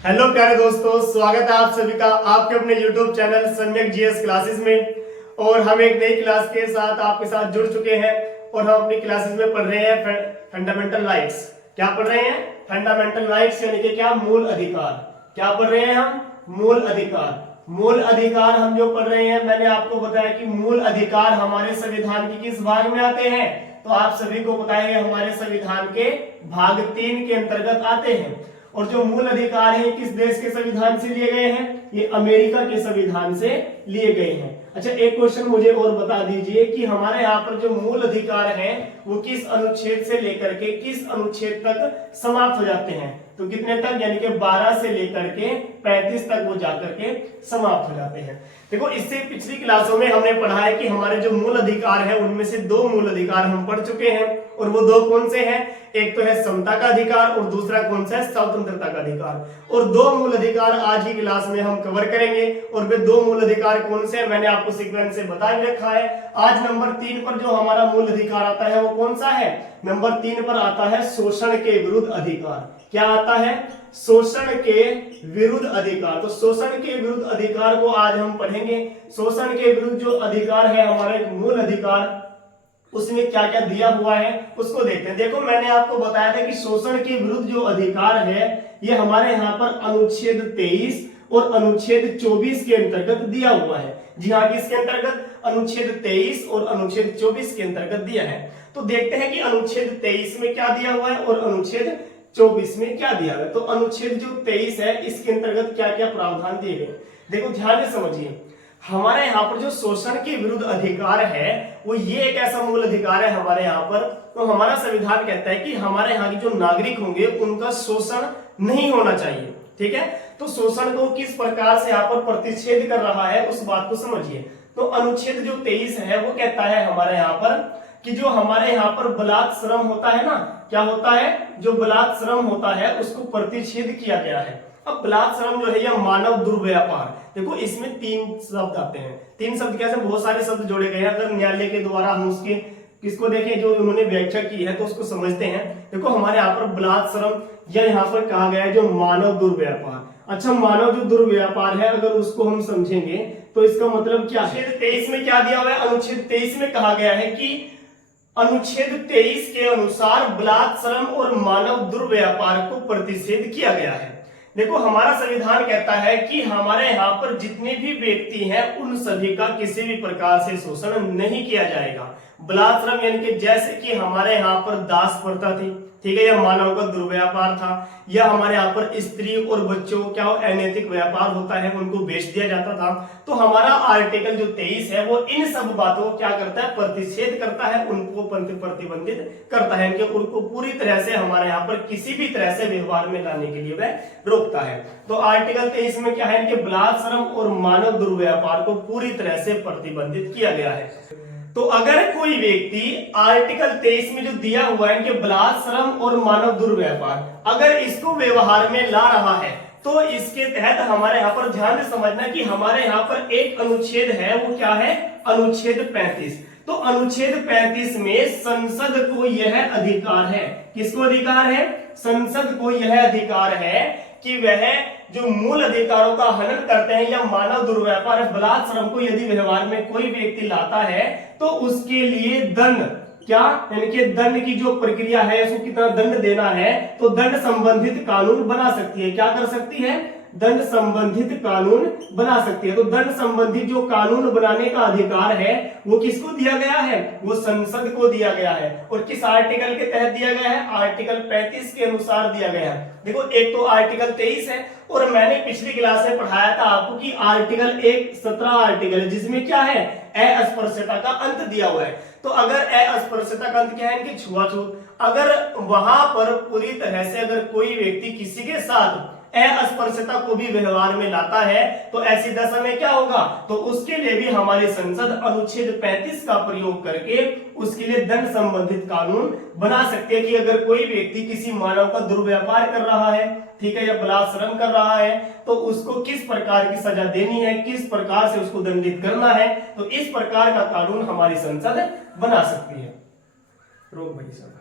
Hello प्यारे दोस्तों, स्वागत है आप सभी का आपके अपने YouTube चैनल सम्यक जीएस क्लासेस में। और हम एक नई क्लास के साथ आपके साथ जुड़ चुके हैं और हम अपनी क्लासेस में पढ़ रहे हैं फंडामेंटल राइट्स। क्या पढ़ रहे हैं? फंडामेंटल राइट्स यानी कि क्या? मूल अधिकार। क्या पढ़ रहे हैं हम? मूल अधिकार। मूल अधिकार हम जो पढ़ रहे हैं, मैंने आपको बताया कि मूल अधिकार हमारे संविधान के किस भाग में आते हैं। तो आप सभी को पता है हमारे संविधान के भाग 3 के अंतर्गत आते हैं। और जो मूल अधिकार है किस देश के संविधान से लिए गए हैं? ये अमेरिका के संविधान से लिए गए हैं। अच्छा, एक क्वेश्चन मुझे और बता दीजिए कि हमारे यहाँ पर जो मूल अधिकार हैं वो किस अनुच्छेद से लेकर के किस अनुच्छेद तक समाप्त हो जाते हैं? तो कितने तक? यानी कि 12 से लेकर के 35 तक वो जाकर के समाप्त हो जाते हैं। देखो, इससे पिछली क्लासों में हमने पढ़ा है कि हमारे जो मूल अधिकार है उनमें से 2 मूल अधिकार हम पढ़ चुके हैं। और वो 2 कौन से हैं? एक तो है समता का अधिकार और दूसरा कौन सा है? स्वतंत्रता का अधिकार। और 2 मूल अधिकार आज की क्लास में हम कवर करेंगे। और वे 2 मूल अधिकार कौन से हैं मैंने आपको सीक्वेंस से बता रखा है। आज नंबर 3 पर जो हमारा मूल अधिकार आता है वो कौन सा है? नंबर 3 पर आता है शोषण के विरुद्ध अधिकार। क्या आता है? शोषण के विरुद्ध अधिकार। तो शोषण के विरुद्ध अधिकार को आज हम पढ़ेंगे। शोषण के विरुद्ध जो अधिकार है हमारे मूल अधिकार, उसमें क्या क्या दिया हुआ है उसको देखते हैं। देखो, मैंने आपको बताया था कि शोषण के विरुद्ध जो अधिकार है ये हमारे यहाँ पर अनुच्छेद 23 और अनुच्छेद 24 के अंतर्गत दिया हुआ है। जी हाँ, किसके अंतर्गत? अनुच्छेद 23 और अनुच्छेद 24 के अंतर्गत दिया है। तो देखते हैं कि अनुच्छेद 23 में क्या दिया हुआ है और अनुच्छेद 24 में क्या दिया हुआ है। तो अनुच्छेद जो 23 है इसके अंतर्गत क्या क्या प्रावधान दिए गए? देखो, ध्यान से समझिए। हमारे यहाँ पर जो शोषण के विरुद्ध अधिकार है वो ये एक ऐसा मूल अधिकार है हमारे यहाँ पर। तो हमारा संविधान कहता है कि हमारे यहाँ के जो नागरिक होंगे उनका शोषण नहीं होना चाहिए। ठीक है, तो शोषण को किस प्रकार से यहाँ पर प्रतिषेध कर रहा है उस बात को समझिए। तो अनुच्छेद जो 23 है वो कहता है हमारे यहाँ पर कि जो हमारे यहाँ पर बलात् श्रम होता है ना, क्या होता है? जो बलात् श्रम होता है उसको प्रतिषेध किया गया है। अब बलात् श्रम जो है यह मानव दुर्व्यापार। देखो, इसमें 3 शब्द आते हैं। 3 शब्द कैसे? बहुत सारे शब्द जोड़े गए हैं। अगर न्यायालय के द्वारा हम उसके किसको देखें जो उन्होंने व्याख्या की है तो उसको समझते हैं। देखो, हमारे यहाँ पर बलात् श्रम या यहाँ पर कहा गया है जो मानव दुर्व्यापार। अच्छा, मानव जो दुर्व्यापार है अगर उसको हम समझेंगे तो इसका मतलब क्या है? 23 में क्या दिया हुआ है? अनुच्छेद 23 में कहा गया है कि अनुच्छेद 23 के अनुसार बलात् श्रम और मानव दुर्व्यापार को प्रतिषेध किया गया है। देखो, हमारा संविधान कहता है कि हमारे यहाँ पर जितने भी व्यक्ति हैं उन सभी का किसी भी प्रकार से शोषण नहीं किया जाएगा। बलात् श्रम यानी कि जैसे कि हमारे यहाँ पर दास प्रथा थी, ठीक है, यह मानव का दुर्व्यापार था। या हमारे यहाँ पर स्त्री और बच्चों क्या अनैतिक व्यापार होता है, उनको बेच दिया जाता था। तो हमारा आर्टिकल जो 23 है वो इन सब बातों को क्या करता है? प्रतिषेध करता है, उनको प्रतिबंधित करता है कि उनको पूरी तरह से हमारे यहाँ पर किसी भी तरह से व्यवहार में लाने के लिए वह रोकता है। तो आर्टिकल 23 में क्या है कि बलात् श्रम और मानव दुर्व्यापार को पूरी तरह से प्रतिबंधित किया गया है। तो अगर कोई व्यक्ति आर्टिकल 23 में जो दिया हुआ है कि बलात् श्रम और मानव दुर्व्यापार, अगर इसको व्यवहार में ला रहा है तो इसके तहत हमारे यहाँ पर ध्यान से समझना कि हमारे यहाँ पर एक अनुच्छेद है, वो क्या है? अनुच्छेद 35। तो अनुच्छेद 35 में संसद को यह अधिकार है। किसको अधिकार है? संसद को यह अधिकार है कि वह जो मूल अधिकारों का हनन करते हैं या मानव दुर्व्यापार बलात् श्रम को यदि व्यवहार में कोई व्यक्ति लाता है तो उसके लिए दंड, क्या यानी कि दंड की जो प्रक्रिया है उसको कितना दंड देना है, तो दंड संबंधित कानून बना सकती है। क्या कर सकती है? दंड संबंधित कानून बना सकती है। तो दंड संबंधित जो कानून बनाने का अधिकार है वो किसको दिया गया है? वो संसद को दिया गया है। और किस आर्टिकल के तहत दिया गया है? आर्टिकल 35 के अनुसार दिया गया है। देखो, एक तो आर्टिकल 23 है और मैंने पिछली क्लास में पढ़ाया था आपको कि आर्टिकल 17 आर्टिकल है जिसमें क्या है? अस्पृश्यता का अंत दिया हुआ है। तो अगर अस्पृश्यता का अंत क्या है? कि छुआछूत। अगर वहां पर पूरी तरह से अगर कोई व्यक्ति किसी के साथ अस्पृश्यता को भी व्यवहार में लाता है तो ऐसी दशा में क्या होगा? तो उसके लिए भी हमारी संसद अनुच्छेद 35 का प्रयोग करके उसके लिए दंड संबंधित कानून बना सकती है कि अगर कोई व्यक्ति किसी मानव का दुर्व्यापार कर रहा है, ठीक है, या बलात् श्रम कर रहा है तो उसको किस प्रकार की सजा देनी है, किस प्रकार से उसको दंडित करना है। तो इस प्रकार का कानून हमारी संसद बना सकती है। रोक भाई साहब,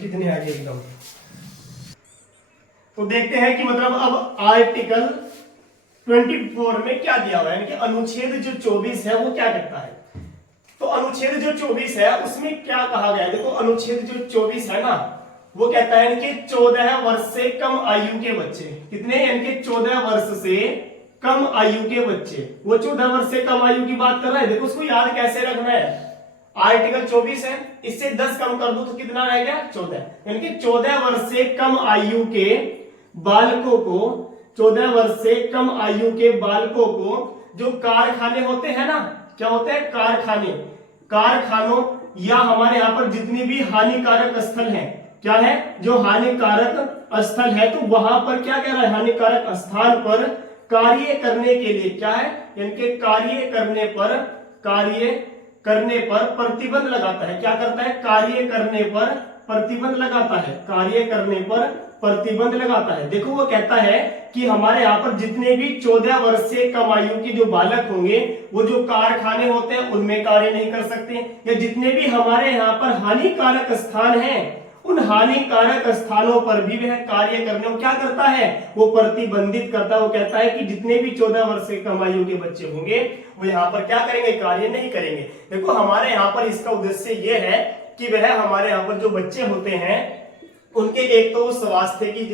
कितने आगे एकदम। तो देखते हैं कि मतलब अब आर्टिकल 24 में क्या दिया हुआ है, यानी कि अनुच्छेद जो 24 है वो क्या कहता है। तो अनुच्छेद जो 24 है उसमें क्या कहा गया है, देखो अनुच्छेद जो 24 है ना वो कहता है कि 14 वर्ष से कम आयु के बच्चे, कितने, यानी कि 14 वर्ष से कम आयु के बच्चे, वो 14 वर्ष से कम आयु की बात कर रहा है। देखो उसको याद कैसे रखना है, आर्टिकल 24 है, इससे 10 कम कर दो तो कितना रह गया 14, यानी कि 14 वर्ष से कम आयु के बालकों को, 14 वर्ष से कम आयु के बालकों को जो कारखाने होते हैं ना, क्या होते हैं कारखाने, कारखानों या हमारे यहाँ पर जितनी भी हानिकारक स्थल है, क्या है जो हानिकारक स्थल है, तो वहां पर क्या कह रहा है, हानिकारक स्थान पर कार्य करने के लिए क्या है, इनके कार्य करने पर प्रतिबंध लगाता है। क्या करता है, कार्य करने पर प्रतिबंध लगाता है, कार्य करने पर प्रतिबंध लगाता है। देखो वो कहता है कि हमारे यहाँ पर जितने भी 14 वर्ष से कम आयु के जो बालक होंगे वो जो कारखाने होते हैं उनमें कार्य नहीं कर सकते, या जितने भी हमारे यहाँ पर हानिकारक स्थान हैं उन हानिकारक स्थानों पर भी वह कार्य करने को क्या करता है, वो प्रतिबंधित करता है। वो कहता है कि जितने भी 14 वर्ष से कम आयु के बच्चे होंगे वो यहाँ पर क्या करेंगे, कार्य नहीं करेंगे। देखो हमारे यहाँ पर इसका उद्देश्य ये है कि वह हमारे यहाँ पर जो बच्चे होते हैं उनके एक तो स्वास्थ्य की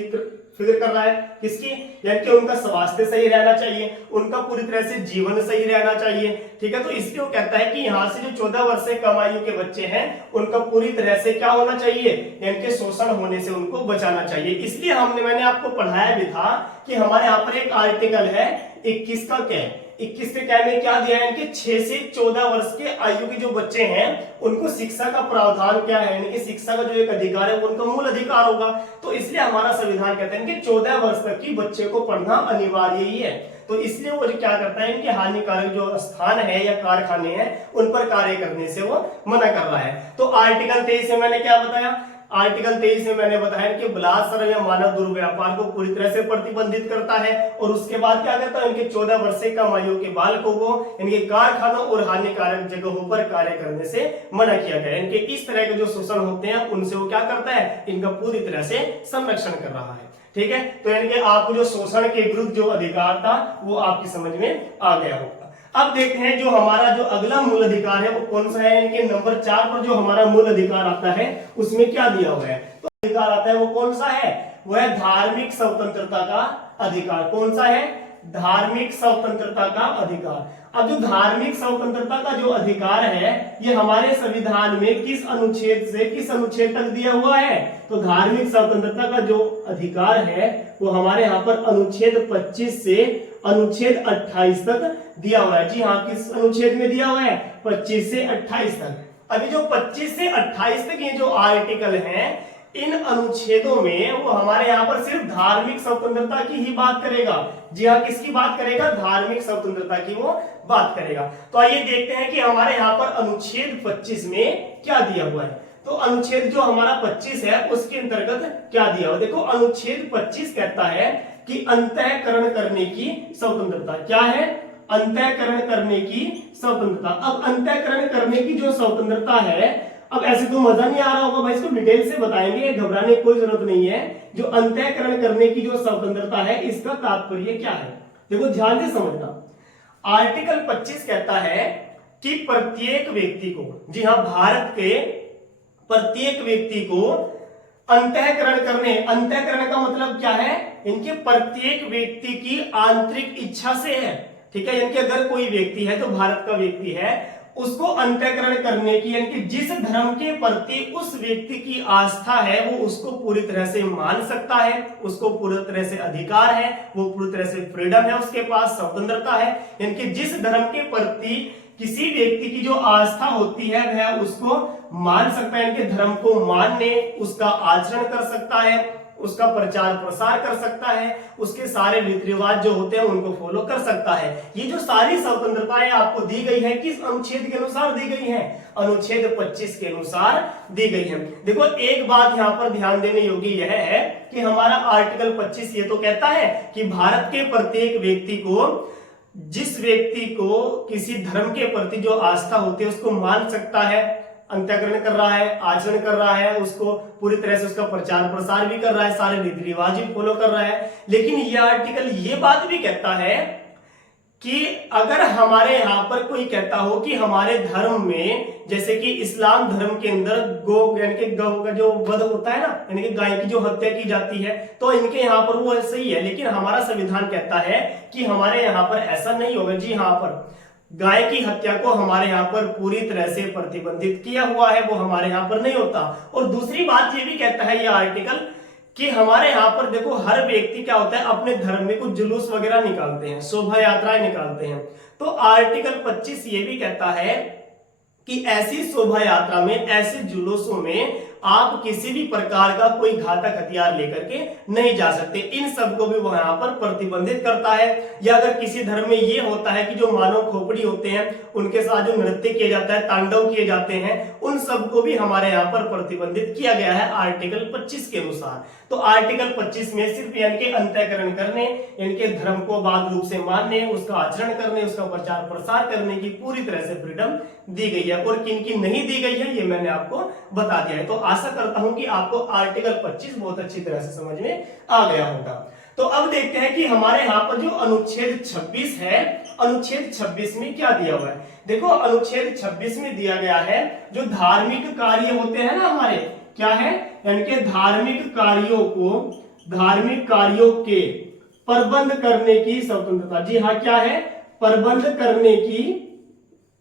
फिक्र कर रहा है, किसकी, यानी कि उनका स्वास्थ्य सही रहना चाहिए, उनका पूरी तरह से जीवन सही रहना चाहिए, ठीक है। तो इसलिए वो कहता है कि यहाँ से जो 14 वर्ष से कम आयु के बच्चे हैं उनका पूरी तरह से क्या होना चाहिए, यानी कि शोषण होने से उनको बचाना चाहिए। इसलिए मैंने आपको पढ़ाया भी था कि हमारे यहाँ पर एक आर्टिकल है 21 का क्या है, 21 के क्या में क्या दिया है कि 6 से 14 वर्ष के आयु के जो बच्चे हैं उनको शिक्षा का प्रावधान क्या है, यानी कि शिक्षा का जो एक अधिकार है वो उनका मूल अधिकार होगा। तो इसलिए हमारा संविधान कहता है कि 14 वर्ष तक की बच्चे को पढ़ना अनिवार्य ही है। तो इसलिए वो क्या करता है कि हानिकारक जो स्थान है या कारखाने हैं उन पर कार्य करने से वो मना कर रहा है। तो आर्टिकल 23 में मैंने क्या बताया, आर्टिकल 23 में मैंने बताया कि बलात्कार या मानव दुर्व्यापार को पूरी तरह से प्रतिबंधित करता है। और उसके बाद क्या करता है, इनके 14 वर्ष से कम आयु के बालकों को इनके कारखानों और हानिकारक जगहों पर कार्य करने से मना किया गया। इनके इस तरह के जो शोषण होते हैं उनसे वो क्या करता है, इनका पूरी तरह से संरक्षण कर रहा है, ठीक है। तो यानी कि आपको जो शोषण के विरुद्ध जो अधिकार था वो आपकी समझ में आ गया होगा। अब देखते हैं जो हमारा जो अगला मूल अधिकार है वो कौन सा है, यानी कि नंबर 4 पर जो हमारा मूल अधिकार आता है उसमें क्या दिया हुआ है, तो अधिकार आता है वो कौन सा है, वो है धार्मिक स्वतंत्रता का अधिकार। कौन सा है, धार्मिक स्वतंत्रता का अधिकार। अब जो धार्मिक स्वतंत्रता का जो अधिकार है ये हमारे संविधान में किस अनुच्छेद से किस अनुच्छेद तक दिया हुआ है, तो धार्मिक स्वतंत्रता का जो अधिकार है वो हमारे यहाँ पर अनुच्छेद 25 से अनुच्छेद 28 तक दिया हुआ है। जी हाँ, किस अनुच्छेद में दिया हुआ है, 25 से 28 तक। अभी जो 25 से 28 तक ये जो आर्टिकल हैं इन अनुच्छेदों में वो हमारे यहाँ पर सिर्फ धार्मिक स्वतंत्रता की ही बात करेगा। जी हाँ, किसकी बात करेगा, धार्मिक स्वतंत्रता की वो बात करेगा। तो आइए देखते हैं कि हमारे यहाँ पर अनुच्छेद 25 में क्या दिया हुआ है। तो अनुच्छेद जो हमारा 25 है उसके अंतर्गत क्या दिया हुआ, देखो अनुच्छेद 25 कहता है कि अंतःकरण करने की स्वतंत्रता। क्या है, अंतःकरण करने की स्वतंत्रता। अब अंतःकरण करने की जो स्वतंत्रता है, अब ऐसे तो मजा नहीं आ रहा होगा भाई, इसको डिटेल से बताएंगे, घबराने की कोई जरूरत नहीं है। जो अंतःकरण करने की जो स्वतंत्रता है इसका तात्पर्य क्या है, देखो ध्यान से समझना। आर्टिकल 25 कहता है कि प्रत्येक व्यक्ति को, जी हाँ, भारत के प्रत्येक व्यक्ति को अंतःकरण करने, अंतःकरण का मतलब क्या है, इनके प्रत्येक व्यक्ति की आंतरिक इच्छा से है, ठीक है। यानी कि अगर कोई व्यक्ति है, तो भारत का व्यक्ति है, उसको अंतःकरण करने की, यानी कि जिस धर्म के प्रति उस व्यक्ति की आस्था है वो उसको पूरी तरह से मान सकता है, उसको पूरी तरह से अधिकार है, वो पूरी तरह से फ्रीडम है, उसके पास स्वतंत्रता है। यानी कि जिस धर्म के प्रति किसी व्यक्ति की जो आस्था होती है वह उसको मान सकता है, यानी कि धर्म को मानने, उसका आचरण कर सकता है, उसका प्रचार प्रसार कर सकता है, उसके सारे रीति रिवाज जो होते हैं उनको फॉलो कर सकता है। ये जो सारी स्वतंत्रताएं आपको दी गई है किस अनुच्छेद के अनुसार दी गई है, अनुच्छेद 25 के अनुसार दी गई है। देखो एक बात यहाँ पर ध्यान देने योग्य यह है कि हमारा आर्टिकल 25 ये तो कहता है कि भारत के प्रत्येक व्यक्ति को, जिस व्यक्ति को किसी धर्म के प्रति जो आस्था होती है उसको मान सकता है, अंत्यकरण कर रहा है, आचरण कर रहा है, उसको पूरी तरह से उसका प्रचार प्रसार भी कर रहा है, सारे रीति रिवाज भी फॉलो कर रहा है। लेकिन यह आर्टिकल ये बात भी कहता है कि अगर हमारे यहाँ पर कोई कहता हो कि हमारे धर्म में, जैसे कि इस्लाम धर्म के अंदर गौ यानी कि गौ का जो वध होता है ना, यानी कि गाय की जो हत्या की जाती है, तो इनके यहाँ पर वो सही है। लेकिन हमारा संविधान कहता है कि हमारे यहाँ पर ऐसा नहीं होगा। जी हाँ, पर गाय की हत्या को हमारे यहाँ पर पूरी तरह से प्रतिबंधित किया हुआ है, वो हमारे यहाँ पर नहीं होता। और दूसरी बात ये भी कहता है ये आर्टिकल कि हमारे यहाँ पर देखो, हर व्यक्ति क्या होता है अपने धर्म में कुछ जुलूस वगैरह निकालते हैं, शोभा यात्राएं निकालते हैं। तो आर्टिकल 25 ये भी कहता है कि ऐसी शोभा यात्रा में, ऐसे जुलूसों में आप किसी भी प्रकार का कोई घातक हथियार लेकर के नहीं जा सकते। इन सब को भी वो यहाँ पर प्रतिबंधित करता है। या अगर किसी धर्म में ये होता है कि जो मानव खोपड़ी होते हैं उनके साथ जो नृत्य किया जाता है, तांडव किए जाते हैं, उन सब को भी हमारे यहाँ पर प्रतिबंधित किया गया है आर्टिकल 25 के अनुसार। तो आर्टिकल 25 में सिर्फ यानी कि अंत्यकरण करने, इनके धर्म को बाध रूप से मानने, उसका आचरण करने, उसका प्रचार प्रसार करने की पूरी तरह से फ्रीडम दी गई है। और किन की नहीं दी गई है ये मैंने आपको बता दिया है। तो आशा करता हूं कि आपको आर्टिकल 25 बहुत अच्छी तरह से समझ में आ गया होगा। तो अब देखते हैं कि हमारे यहाँ पर जो अनुच्छेद 26 है, अनुच्छेद 26 में क्या दिया हुआ है। देखो, अनुच्छेद 26 में दिया गया है जो धार्मिक कार्य होते हैं ना हमारे, क्या है, यानी कि धार्मिक कार्यों के प्रबंध करने की स्वतंत्रता। जी हाँ, क्या है, प्रबंध करने की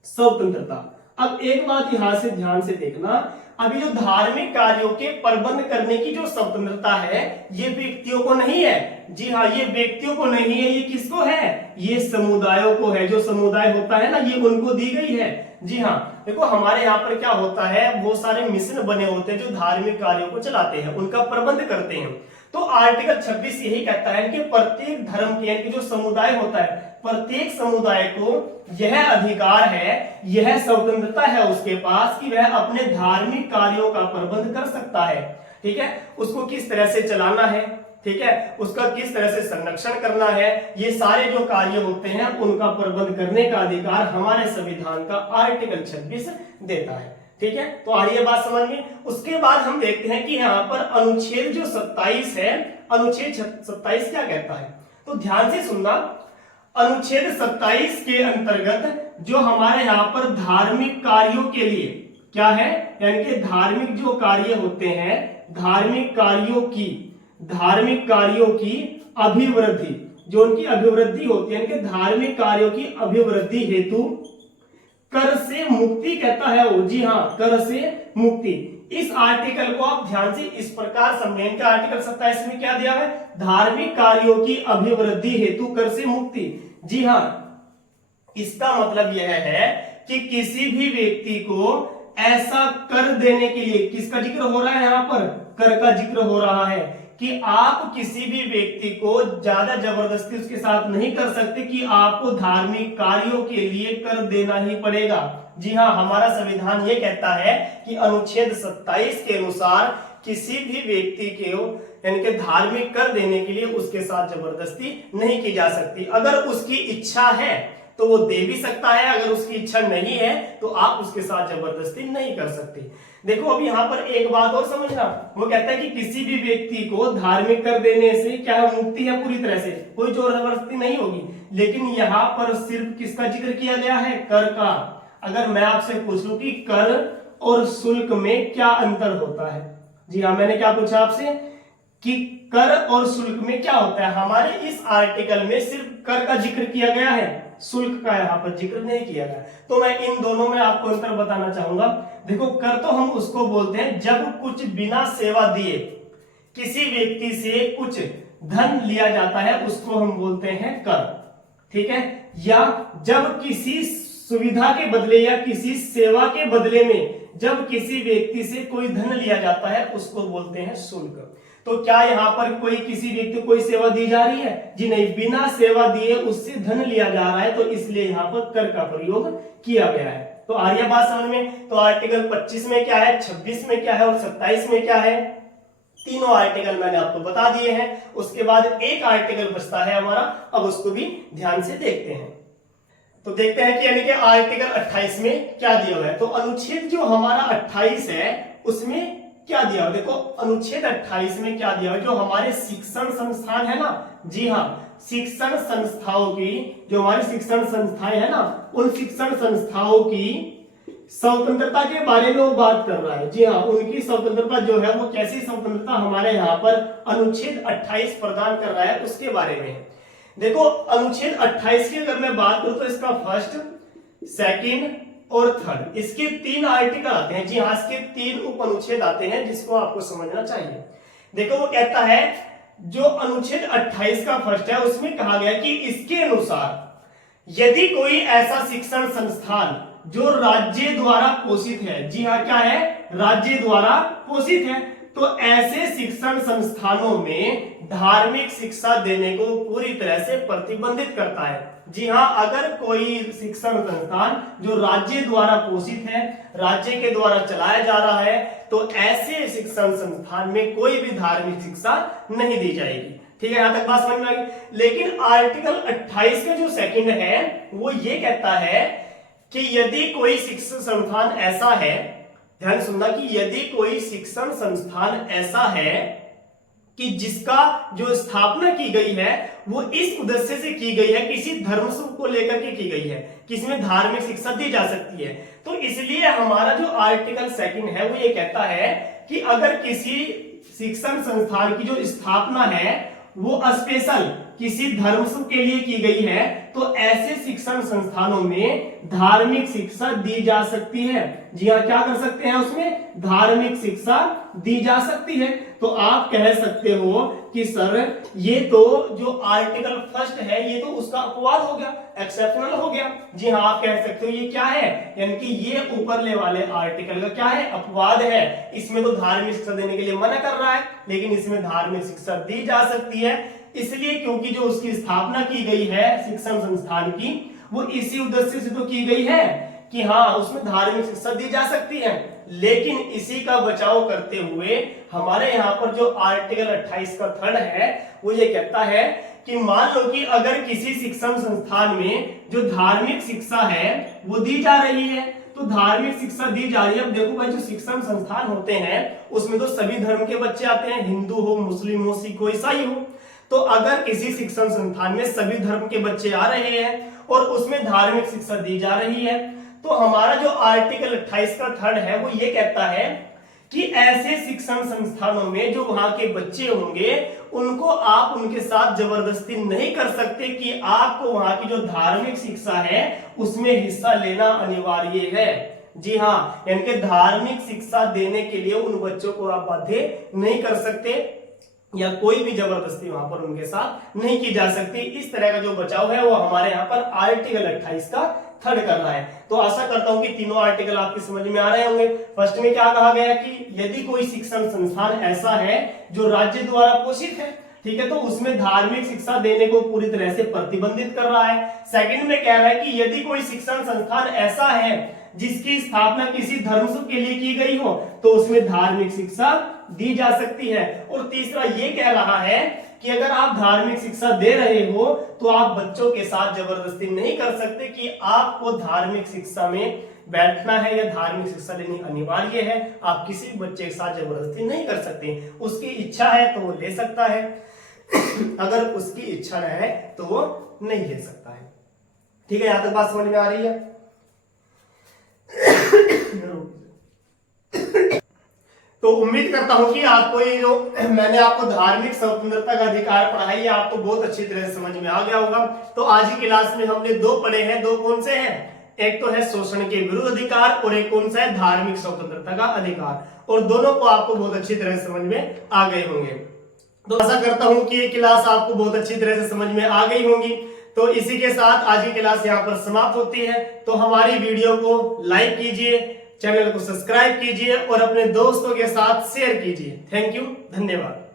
स्वतंत्रता। अब एक बात यहां से ध्यान से देखना, अभी जो धार्मिक कार्यों के प्रबंध करने की जो स्वतंत्रता है ये व्यक्तियों को नहीं है। जी हाँ, ये व्यक्तियों को नहीं है, ये किसको है, ये समुदायों को है। जो समुदाय होता है ना, ये उनको दी गई है। जी हाँ, देखो हमारे यहाँ पर क्या होता है, बहुत सारे मिशन बने होते हैं जो धार्मिक कार्यों को चलाते हैं, उनका प्रबंध करते हैं। तो आर्टिकल 26 यही कहता है कि प्रत्येक धर्म के यानी कि जो समुदाय होता है, प्रत्येक समुदाय को यह अधिकार है, यह स्वतंत्रता है उसके पास कि वह अपने धार्मिक कार्यों का प्रबंध कर सकता है। ठीक है, उसको किस तरह से चलाना है, ठीक है, उसका किस तरह से संरक्षण करना है, ये सारे जो कार्य होते हैं उनका प्रबंध करने का अधिकार हमारे संविधान का आर्टिकल 26 देता है। ठीक है, तो आ रही है बात समझ में। उसके बाद हम देखते हैं कि यहाँ पर अनुच्छेद जो 27 है, अनुच्छेद 27 क्या कहता है, तो ध्यान से सुनना। अनुच्छेद 27 के अंतर्गत जो हमारे यहाँ पर धार्मिक कार्यों के लिए क्या है, यानी कि धार्मिक जो कार्य होते हैं, धार्मिक कार्यों की अभिवृद्धि, जो उनकी अभिवृद्धि होती है, यानी कि धार्मिक कार्यों की अभिवृद्धि हेतु कर से मुक्ति कहता है वो। जी हाँ, कर से मुक्ति। इस आर्टिकल को आप ध्यान से इस प्रकार समझें कि आर्टिकल 27 में क्या दिया है, धार्मिक कार्यों की अभिवृद्धि हेतु कर से मुक्ति। जी हाँ, इसका मतलब यह है कि किसी भी व्यक्ति को ऐसा कर देने के लिए, किसका जिक्र हो रहा है यहाँ पर, कर का जिक्र हो रहा है, कि आप किसी भी व्यक्ति को ज्यादा जबरदस्ती उसके साथ नहीं कर सकते कि आपको धार्मिक कार्यों के लिए कर देना ही पड़ेगा। जी हाँ, हमारा संविधान ये कहता है कि अनुच्छेद 27 के अनुसार किसी भी व्यक्ति को यानी कि धार्मिक कर देने के लिए उसके साथ जबरदस्ती नहीं की जा सकती। अगर उसकी इच्छा है तो वो दे भी सकता है, अगर उसकी इच्छा नहीं है तो आप उसके साथ जबरदस्ती नहीं कर सकते। देखो अब यहाँ पर एक बात और समझना, वो कहता है कि किसी भी व्यक्ति को धार्मिक कर देने से क्या है, मुक्ति है पूरी तरह से, कोई जोर जबरदस्ती नहीं होगी। लेकिन यहाँ पर सिर्फ किसका जिक्र किया गया है, कर का। अगर मैं आपसे पूछ लूं कि कर और शुल्क में क्या अंतर होता है, जी हाँ, मैंने क्या पूछा आपसे कि कर और शुल्क में क्या होता है। हमारे इस आर्टिकल में सिर्फ कर का जिक्र किया गया है, शुल्क का यहाँ पर जिक्र नहीं किया गया। तो मैं इन दोनों में आपको अंतर बताना चाहूंगा। देखो, कर तो हम उसको बोलते हैं जब कुछ बिना सेवा दिए किसी व्यक्ति से कुछ धन लिया जाता है, उसको हम बोलते हैं कर। ठीक है, या जब किसी सुविधा के बदले या किसी सेवा के बदले में जब किसी व्यक्ति से कोई धन लिया जाता है, उसको बोलते हैं शुल्क। तो क्या यहाँ पर कोई किसी व्यक्ति को कोई सेवा दी जा रही है, जी नहीं, बिना सेवा दिए उससे धन लिया जा रहा है, तो इसलिए यहाँ पर कर का प्रयोग किया गया है। तो आ रही है बात समझ में। तो आर्टिकल 25 में क्या है, 26 में क्या है और 27 में क्या है, तीनों आर्टिकल मैंने आपको बता दिए हैं। उसके बाद एक आर्टिकल बचता है हमारा, अब उसको भी ध्यान से देखते हैं। तो देखते हैं कि यानी कि आर्टिकल 28 में क्या दिया हुआ है। तो अनुच्छेद जो हमारा 28 है उसमें क्या दिया हुआ, देखो अनुच्छेद 28 में क्या दिया हुआ, जो हमारे शिक्षण संस्थान है ना, जी हाँ, शिक्षण संस्थाओं की, जो हमारी शिक्षण संस्थाएं है ना, उन शिक्षण संस्थाओं की स्वतंत्रता के बारे में वो बात कर रहा है। जी हाँ, उनकी स्वतंत्रता जो है वो कैसी स्वतंत्रता हमारे यहाँ पर अनुच्छेद 28 प्रदान कर रहा है उसके बारे में। देखो अनुच्छेद 28 की अगर मैं बात करूं तो इसका फर्स्ट, सेकंड और थर्ड, इसके 3 आर्टिकल आते हैं। जी हाँ, इसके 3 उप अनुच्छेद आते हैं जिसको आपको समझना चाहिए। देखो वो कहता है, जो अनुच्छेद 28 का फर्स्ट है उसमें कहा गया कि इसके अनुसार यदि कोई ऐसा शिक्षण संस्थान जो राज्य द्वारा पोषित है, जी हाँ क्या है, राज्य द्वारा पोषित है, तो ऐसे शिक्षण संस्थानों में धार्मिक शिक्षा देने को पूरी तरह से प्रतिबंधित करता है। जी हाँ, अगर कोई शिक्षण संस्थान जो राज्य द्वारा पोषित है, राज्य के द्वारा चलाया जा रहा है, तो ऐसे शिक्षण संस्थान में कोई भी धार्मिक शिक्षा नहीं दी जाएगी। ठीक है, यहां तक बात समझ में आ गई। लेकिन आर्टिकल 28 का जो सेकंड है वो ये कहता है कि यदि कोई शिक्षण संस्थान ऐसा है, ध्यान सुनना, कि यदि कोई शिक्षण संस्थान ऐसा है कि जिसका जो स्थापना की गई है वो इस उद्देश्य से की गई है, किसी धर्म को लेकर के की गई है कि इसमें धार्मिक शिक्षा दी जा सकती है, तो इसलिए हमारा जो आर्टिकल सेकंड है वो ये कहता है कि अगर किसी शिक्षण संस्थान की जो स्थापना है वो स्पेशल किसी धर्म के लिए की गई है, तो ऐसे शिक्षण संस्थानों में धार्मिक शिक्षा दी जा सकती है। जी हाँ, क्या कर सकते हैं, उसमें धार्मिक शिक्षा दी जा सकती है। तो आप कह सकते हो कि सर ये तो जो आर्टिकल फर्स्ट है ये तो उसका अपवाद हो गया, एक्सेप्शनल हो गया। जी हाँ, आप कह सकते हो ये क्या है, यानी कि ये ऊपरले वाले आर्टिकल का क्या है, अपवाद है। इसमें तो धार्मिक शिक्षा देने के लिए मना कर रहा है, लेकिन इसमें धार्मिक शिक्षा दी जा सकती है, इसलिए क्योंकि जो उसकी स्थापना की गई है शिक्षण संस्थान की वो इसी उद्देश्य से तो की गई है कि हाँ उसमें धार्मिक शिक्षा दी जा सकती है। लेकिन इसी का बचाव करते हुए हमारे यहाँ पर जो आर्टिकल 28 का थर्ड है वो ये कहता है कि मान लो कि अगर किसी शिक्षण संस्थान में जो धार्मिक शिक्षा है वो दी जा रही है, तो धार्मिक शिक्षा दी जा रही है। अब देखो भाई, जो शिक्षण संस्थान होते हैं उसमें तो सभी धर्म के बच्चे आते हैं, हिंदू हो, मुस्लिम हो, सिख हो, ईसाई हो। तो अगर किसी शिक्षण संस्थान में सभी धर्म के बच्चे आ रहे हैं और उसमें धार्मिक शिक्षा दी जा रही है, तो हमारा जो आर्टिकल 28 का थर्ड है वो ये कहता है कि ऐसे शिक्षण संस्थानों में जो वहां के बच्चे होंगे उनको आप उनके साथ जबरदस्ती नहीं कर सकते कि आपको वहां की जो धार्मिक शिक्षा है उसमें हिस्सा लेना अनिवार्य है। जी हाँ, यानी कि धार्मिक शिक्षा देने के लिए उन बच्चों को आप बाध्य नहीं कर सकते या कोई भी जबरदस्ती वहां पर उनके साथ नहीं की जा सकती। इस तरह का जो बचाव है वो हमारे यहाँ पर आर्टिकल 28 का थर्ड कर रहा है। तो आशा करता हूं कि तीनों आर्टिकल आपकी समझ में आ रहे होंगे। फर्स्ट में क्या कहा गया कि यदि कोई शिक्षण संस्थान ऐसा है जो राज्य द्वारा पोषित है, ठीक है, तो उसमें धार्मिक शिक्षा देने को पूरी तरह से प्रतिबंधित कर रहा है। सेकंड में कह रहा है कि यदि कोई शिक्षण संस्थान ऐसा है जिसकी स्थापना किसी धर्म के लिए की गई हो, तो उसमें धार्मिक शिक्षा दी जा सकती है। और तीसरा ये कह रहा है कि अगर आप धार्मिक शिक्षा दे रहे हो तो आप बच्चों के साथ जबरदस्ती नहीं कर सकते कि आपको धार्मिक शिक्षा में बैठना है या धार्मिक शिक्षा लेनी अनिवार्य है। आप किसी भी बच्चे के साथ जबरदस्ती नहीं कर सकते, उसकी इच्छा है तो वो ले सकता है अगर उसकी इच्छा न है तो वो नहीं ले सकता है। ठीक है, यहां तक बात समझ में आ रही है। तो उम्मीद करता हूं कि आपको ये जो मैंने आपको धार्मिक स्वतंत्रता का अधिकार पढ़ा है ये आपको बहुत अच्छी तरह से समझ में आ गया होगा। तो आज की क्लास में हमने दो पढ़े हैं, दो कौन से हैं, एक तो है शोषण के विरुद्ध अधिकार और एक कौन सा है धार्मिक स्वतंत्रता का अधिकार, और दोनों को आपको बहुत अच्छी तरह से समझ में आ गए होंगे। तो आशा करता हूं कि ये क्लास आपको बहुत अच्छी तरह से समझ में आ गई होगी। तो इसी के साथ आज की क्लास यहाँ पर समाप्त होती है। तो हमारी वीडियो को लाइक कीजिए, चैनल को सब्सक्राइब कीजिए और अपने दोस्तों के साथ शेयर कीजिए। थैंक यू, धन्यवाद।